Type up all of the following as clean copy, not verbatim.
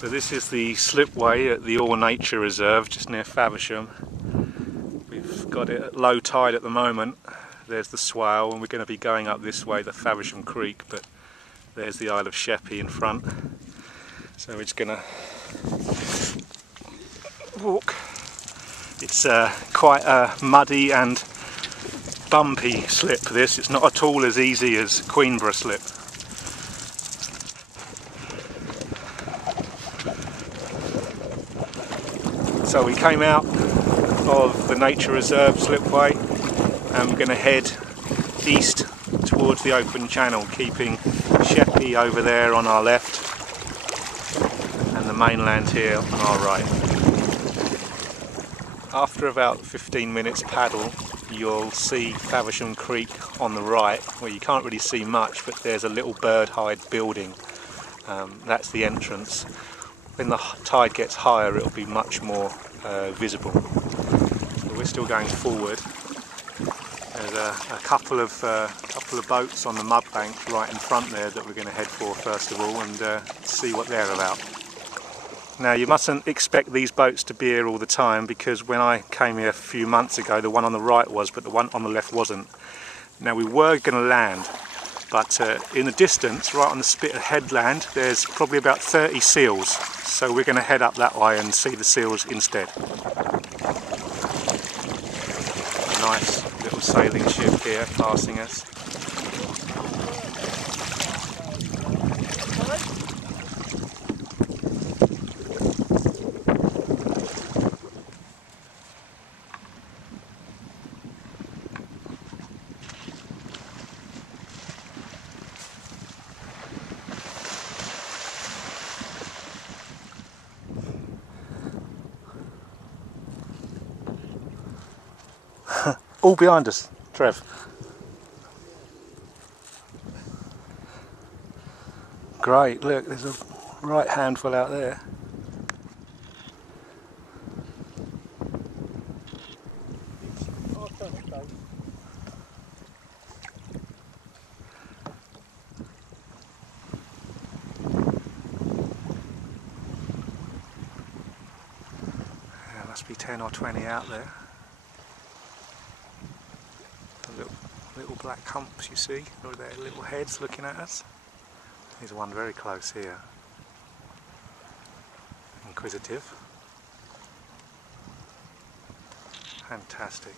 So this is the slipway at the Oare Nature Reserve just near Faversham. We've got it at low tide at the moment. There's the Swale, and we're going to be going up this way, the Faversham Creek, but there's the Isle of Sheppey in front. So we're just going to walk. It's quite a muddy and bumpy slip this. It's not at all as easy as Queenborough slip. So we came out of the Nature Reserve slipway and we're going to head east towards the open channel, keeping Sheppey over there on our left and the mainland here on our right. After about 15 minutes paddle, you'll see Faversham Creek on the right, where you can't really see much, but there's a little bird hide building. That's the entrance. When the tide gets higher, it'll be much more visible. So we're still going forward. There's a couple of boats on the mud bank right in front there that we're going to head for first of all, and see what they're about. Now you mustn't expect these boats to be here all the time, because when I came here a few months ago, the one on the right was, but the one on the left wasn't. Now we were going to land, but in the distance, right on the Spit headland, there's probably about 30 seals. So we're going to head up that way and see the seals instead. A nice little sailing ship here passing us. All behind us, Trev. Great, look, there's a right handful out there. There must be 10 or 20 out there. Little black humps, you see, with their little heads looking at us. There's one very close here. Inquisitive. Fantastic.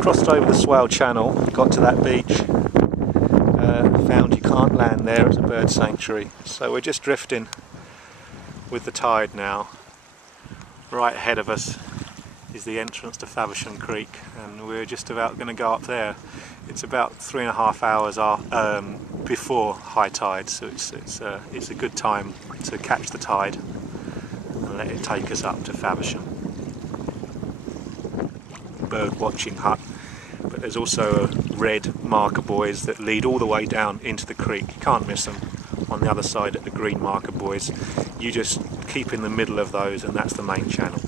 Crossed over the Swale channel, got to that beach, found you can't land there, it's a bird sanctuary. So we're just drifting with the tide now. Right ahead of us is the entrance to Faversham Creek, and we're just about going to go up there. It's about 3.5 hours before high tide, so it's a good time to catch the tide and let it take us up to Faversham. Bird watching hut, but there's also red marker buoys that lead all the way down into the creek. You can't miss them. On the other side at the green marker buoys, you just keep in the middle of those, and that's the main channel.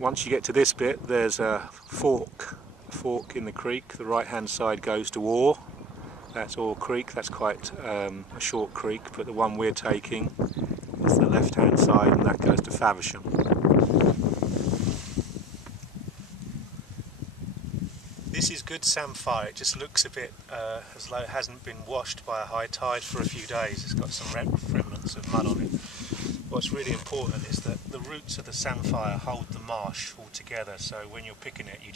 Once you get to this bit, there's a fork in the creek. The right hand side goes to Oare. That's Oare Creek. That's quite a short creek, but the one we're taking is the left hand side, and that goes to Faversham. This is good samphire. It just looks a bit as though it hasn't been washed by a high tide for a few days. It's got some remnants of mud on it. What's really important is that the roots of the samphire hold the marsh all together, so when you're picking it, you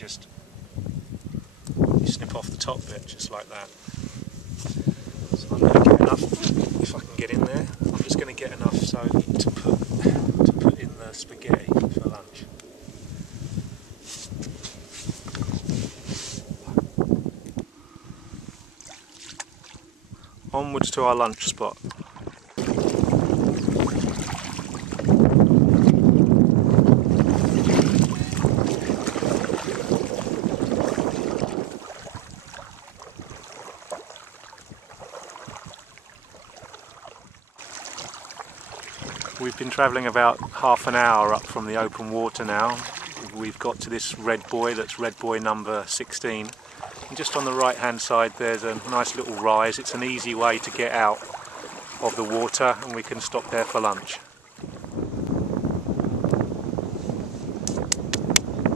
snip off the top bit just like that. So I'm going to get enough, if I can get in there, I'm just going to get enough so to put in the spaghetti for lunch. Onwards to our lunch spot. travelling about half an hour up from the open water now. We've got to this red buoy, that's red buoy number 16. And just on the right hand side there's a nice little rise. It's an easy way to get out of the water and we can stop there for lunch.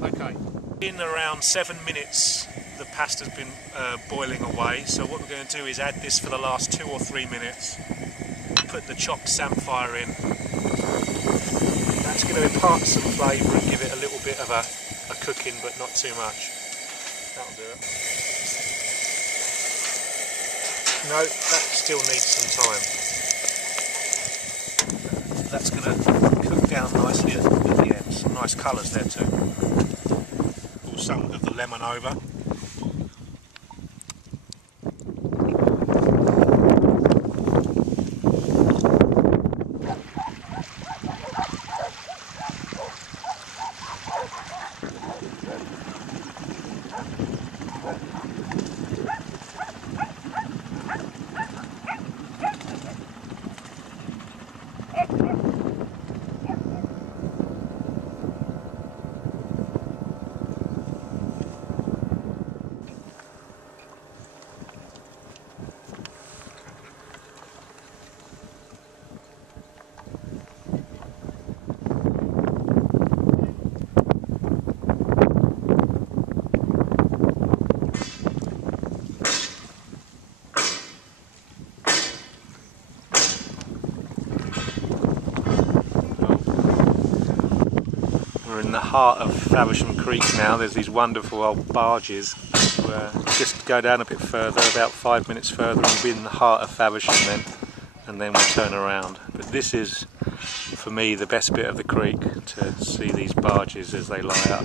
Okay, in around 7 minutes the pasta's been boiling away, so what we're going to do is add this for the last 2 or 3 minutes. Put the chopped samphire in. That's going to impart some flavour and give it a little bit of a cooking, but not too much. That'll do it. No, that still needs some time. That's going to cook down nicely at the end. Some nice colours there too. Pull some of the lemon over. We're in the heart of Faversham Creek now. There's these wonderful old barges. Just go down a bit further, about 5 minutes further, and we'll be in the heart of Faversham then, and then we'll turn around. But this is, for me, the best bit of the creek, to see these barges as they lie up.